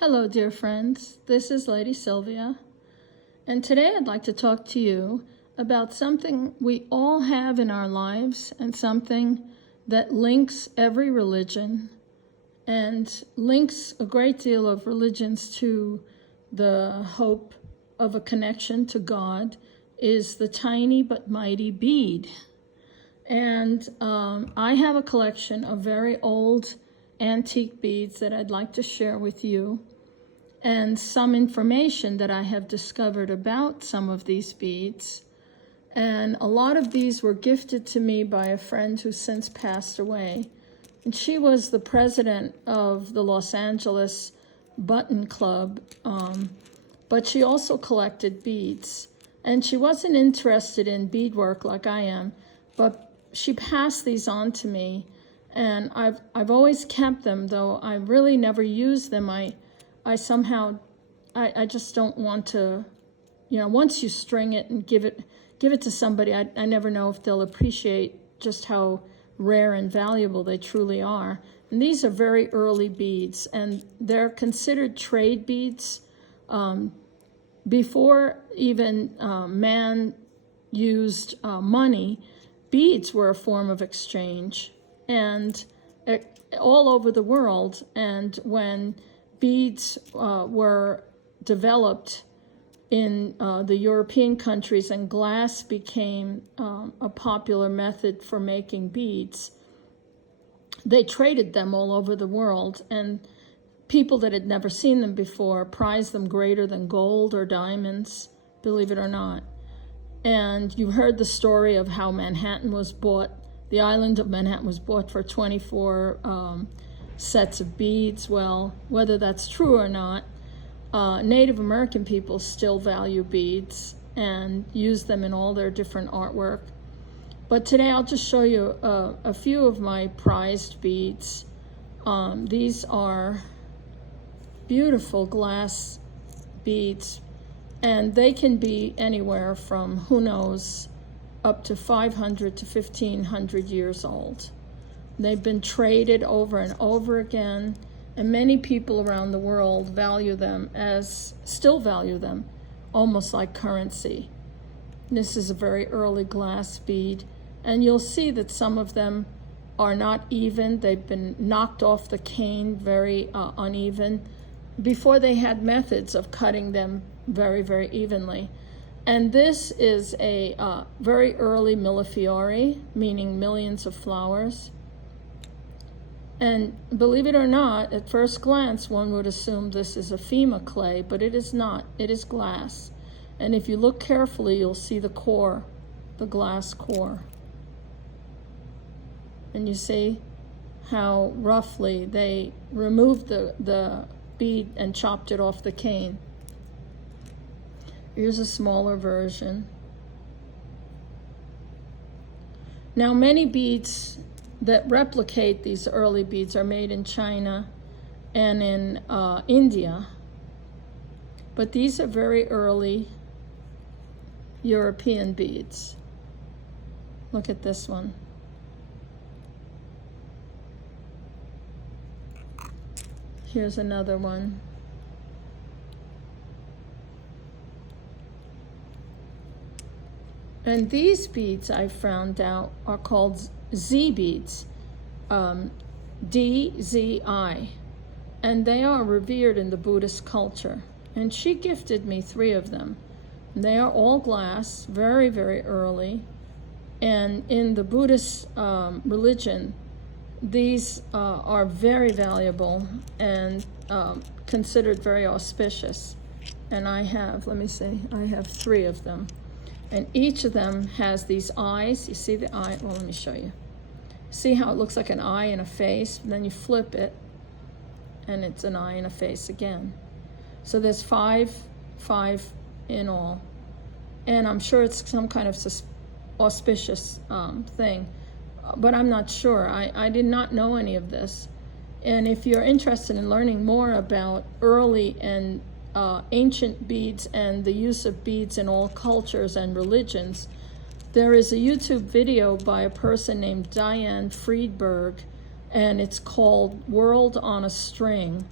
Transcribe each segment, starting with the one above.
Hello, dear friends. This is Lady Sylvia, and today I'd like to talk to you about something we all have in our lives and something that links every religion and links a great deal of religions to the hope of a connection to God is the tiny but mighty bead. And I have a collection of very old antique beads that I'd like to share with you, and some information that I have discovered about some of these beads. And a lot of these were gifted to me by a friend who since passed away. And she was the president of the Los Angeles Button Club, but she also collected beads. And she wasn't interested in beadwork like I am, but she passed these on to me. And I've always kept them, though I really never used them. I somehow just don't want to, once you string it and give it to somebody, I never know if they'll appreciate just how rare and valuable they truly are. And these are very early beads, and they're considered trade beads. Before even man used money, beads were a form of exchange, and all over the world. And when beads were developed in the European countries and glass became a popular method for making beads, they traded them all over the world, and people that had never seen them before prized them greater than gold or diamonds, believe it or not. And you heard the story of how Manhattan was bought, the island of Manhattan was bought for 24 sets of beads. Well, whether that's true or not, Native American people still value beads and use them in all their different artwork. But today I'll just show you a few of my prized beads. These are beautiful glass beads, and they can be anywhere from, who knows, up to 500 to 1,500 years old. They've been traded over and over again, and many people around the world still value them, almost like currency. This is a very early glass bead, and you'll see that some of them are not even. They've been knocked off the cane, very uneven, before they had methods of cutting them very, very evenly. And this is a very early millefiori, meaning millions of flowers. And believe it or not, at first glance, one would assume this is a FEMA clay, but it is not. It is glass. And if you look carefully, you'll see the core, the glass core. And you see how roughly they removed the bead and chopped it off the cane. Here's a smaller version. Now, many beads that replicate these early beads are made in China and in India, but these are very early European beads. Look at this one. Here's another one. And these beads, I found out, are called Z beads, DZI, and they are revered in the Buddhist culture. And she gifted me 3 of them. They are all glass, very, very early. And in the Buddhist religion, these are very valuable and considered very auspicious. And I have, let me see, I have 3 of them. And each of them has these eyes. You see the eye? Well, let me show you. See how it looks like an eye and a face? And then you flip it, and it's an eye and a face again. So there's five in all. And I'm sure it's some kind of auspicious thing, but I'm not sure. I did not know any of this. And if you're interested in learning more about early and ancient beads and the use of beads in all cultures and religions, there is a YouTube video by a person named Diane Friedberg, and it's called World on a String.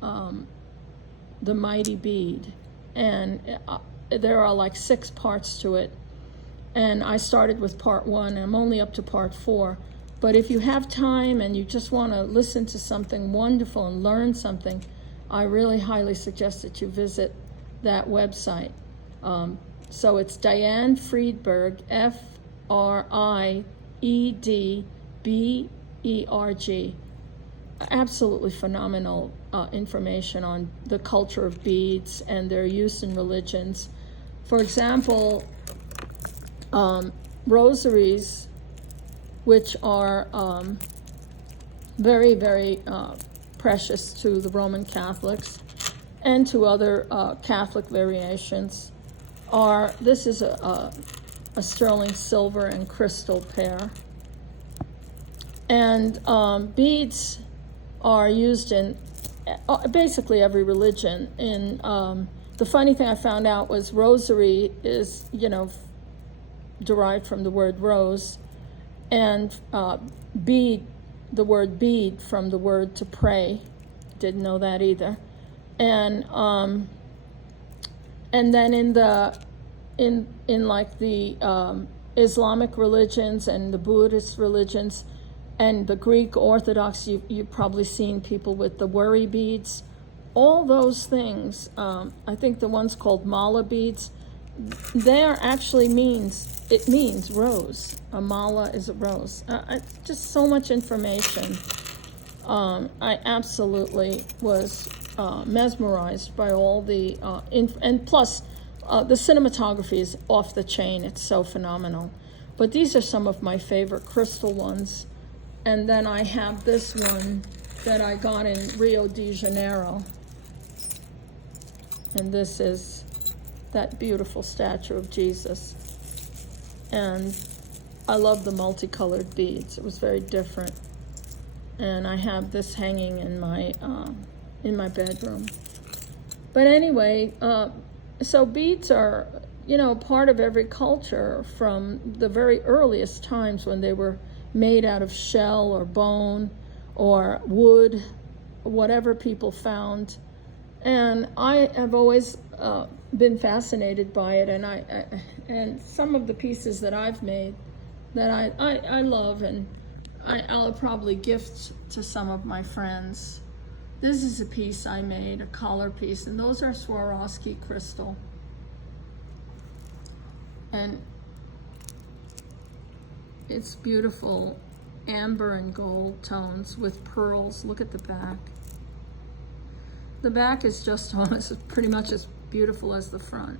the mighty bead, and there are like 6 parts to it, and I started with part 1 and I'm only up to part 4. But if you have time and you just want to listen to something wonderful and learn something, I really highly suggest that you visit that website. So it's Diane Friedberg, Friedberg. Absolutely phenomenal information on the culture of beads and their use in religions. For example, rosaries, which are very, very precious to the Roman Catholics and to other Catholic variations, this is a sterling silver and crystal pair. And beads are used in basically every religion. The funny thing I found out was rosary is, derived from the word rose, and bead, the word bead from the word to pray. Didn't know that either. And then in like the Islamic religions and the Buddhist religions and the Greek Orthodox, you've probably seen people with the worry beads. All those things, I think the ones called mala beads, it means rose. A mala is a rose. Just so much information. I absolutely was mesmerized by all the, and plus the cinematography is off the chain. It's so phenomenal. But these are some of my favorite crystal ones. And then I have this one that I got in Rio de Janeiro. And this is that beautiful statue of Jesus. And I love the multicolored beads. It was very different. And I have this hanging in my bedroom. But anyway, so beads are, part of every culture from the very earliest times when they were made out of shell or bone or wood, whatever people found. And I have always been fascinated by it, and some of the pieces that I've made that I love, and I'll probably gift to some of my friends. This is a piece I made, a collar piece, and those are Swarovski crystal. And it's beautiful amber and gold tones with pearls. Look at the back. The back is just almost pretty much as beautiful as the front.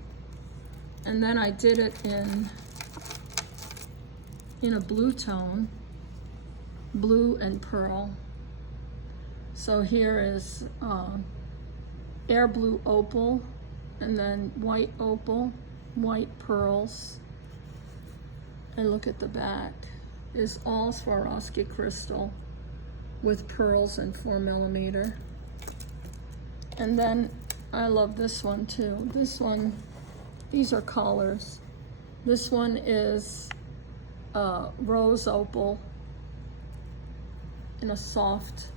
And then I did it in a blue tone, blue and pearl. So here is air blue opal, and then white opal, white pearls. And look at the back. It's all Swarovski crystal with pearls and 4mm. And then I love this one too. This one, these are collars. This one is rose opal in a soft,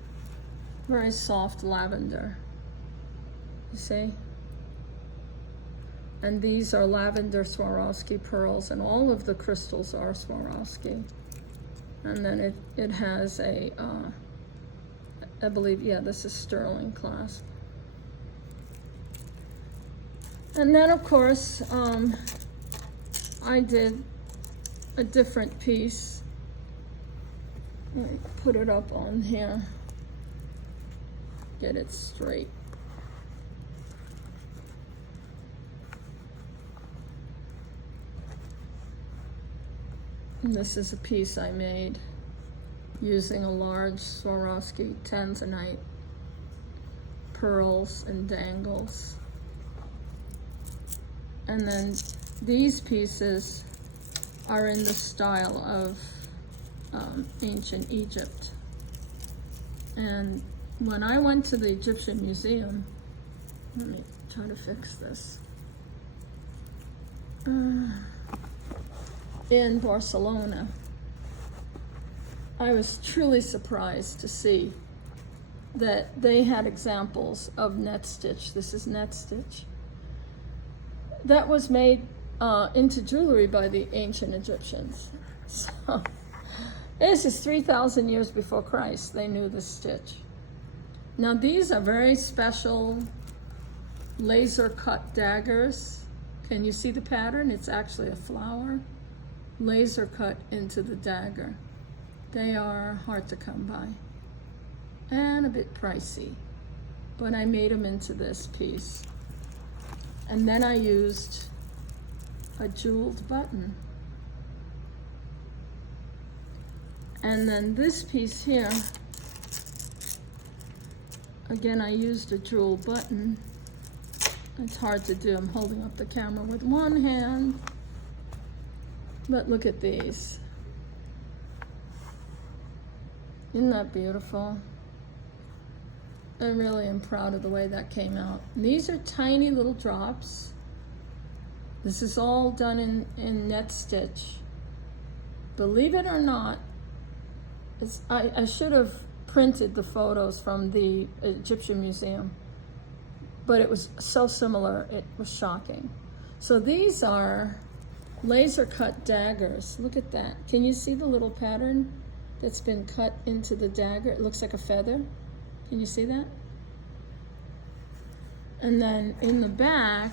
very soft lavender. You see? And these are lavender Swarovski pearls, and all of the crystals are Swarovski. And then it has a, I believe, yeah, this is sterling clasp. And then, of course, I did a different piece. Let me put it up on here. Get it straight. And this is a piece I made using a large Swarovski tanzanite pearls and dangles. And then these pieces are in the style of ancient Egypt. And when I went to the Egyptian Museum, let me try to fix this, in Barcelona, I was truly surprised to see that they had examples of net stitch. This is net stitch. That was made into jewelry by the ancient Egyptians. So this is 3,000 years before Christ. They knew this stitch. Now these are very special laser cut daggers. Can you see the pattern? It's actually a flower laser cut into the dagger. They are hard to come by and a bit pricey, but I made them into this piece. And then I used a jeweled button. And then this piece here, again, I used a jeweled button. It's hard to do. I'm holding up the camera with one hand. But look at these. Isn't that beautiful? I really am proud of the way that came out. And these are tiny little drops. This is all done in net stitch. Believe it or not, I should have printed the photos from the Egyptian Museum, but it was so similar, it was shocking. So these are laser cut daggers. Look at that. Can you see the little pattern that's been cut into the dagger? It looks like a feather. Can you see that? And then in the back,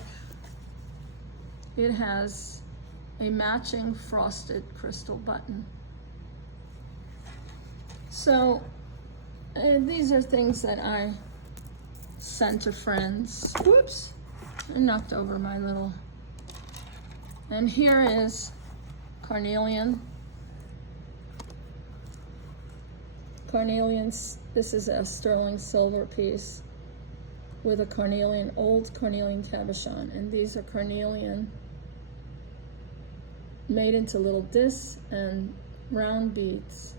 it has a matching frosted crystal button. So these are things that I sent to friends. Whoops, I knocked over my little. And here is Carnelian. Carnelians, this is a sterling silver piece with a carnelian, old carnelian cabochon. And these are carnelian made into little discs and round beads.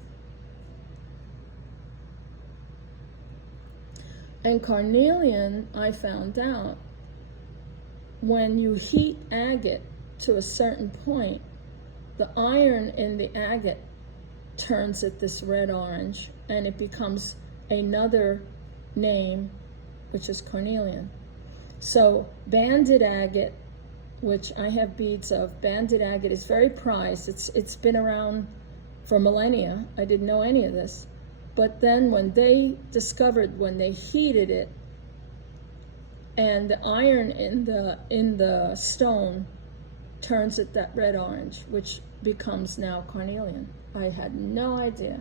And carnelian, I found out, when you heat agate to a certain point, the iron in the agate turns it this red-orange, and it becomes another name, which is carnelian. So banded agate, which I have beads of, banded agate is very prized. It's been around for millennia. I didn't know any of this. But then when they discovered, when they heated it, and the iron in the stone turns it that red orange, which becomes now carnelian. I had no idea.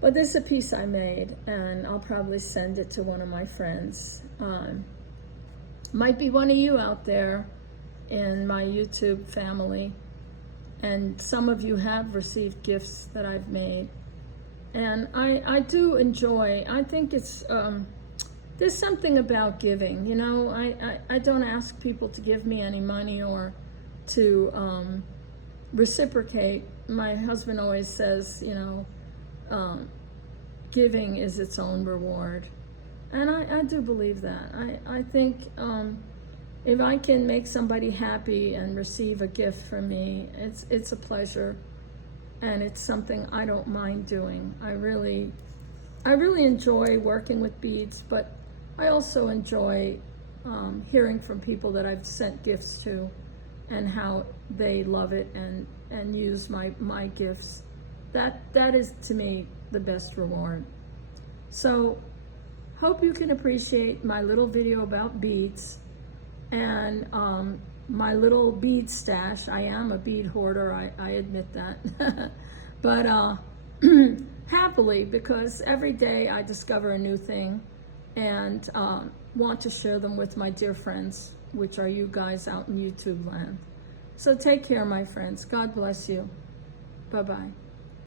But this is a piece I made, and I'll probably send it to one of my friends. Might be one of you out there in my YouTube family, and some of you have received gifts that I've made. And I do enjoy, I think it's, there's something about giving, you know. I don't ask people to give me any money or to reciprocate. My husband always says, you know, giving is its own reward. And I do believe that. I think if I can make somebody happy and receive a gift from me, it's a pleasure. And it's something I don't mind doing. I really enjoy working with beads, but I also enjoy hearing from people that I've sent gifts to and how they love it and use my gifts. That is, to me, the best reward. So, hope you can appreciate my little video about beads and my little bead stash. I am a bead hoarder, I admit that. But happily, because every day I discover a new thing and want to share them with my dear friends, which are you guys out in YouTube land. So take care, my friends. God bless you. Bye-bye.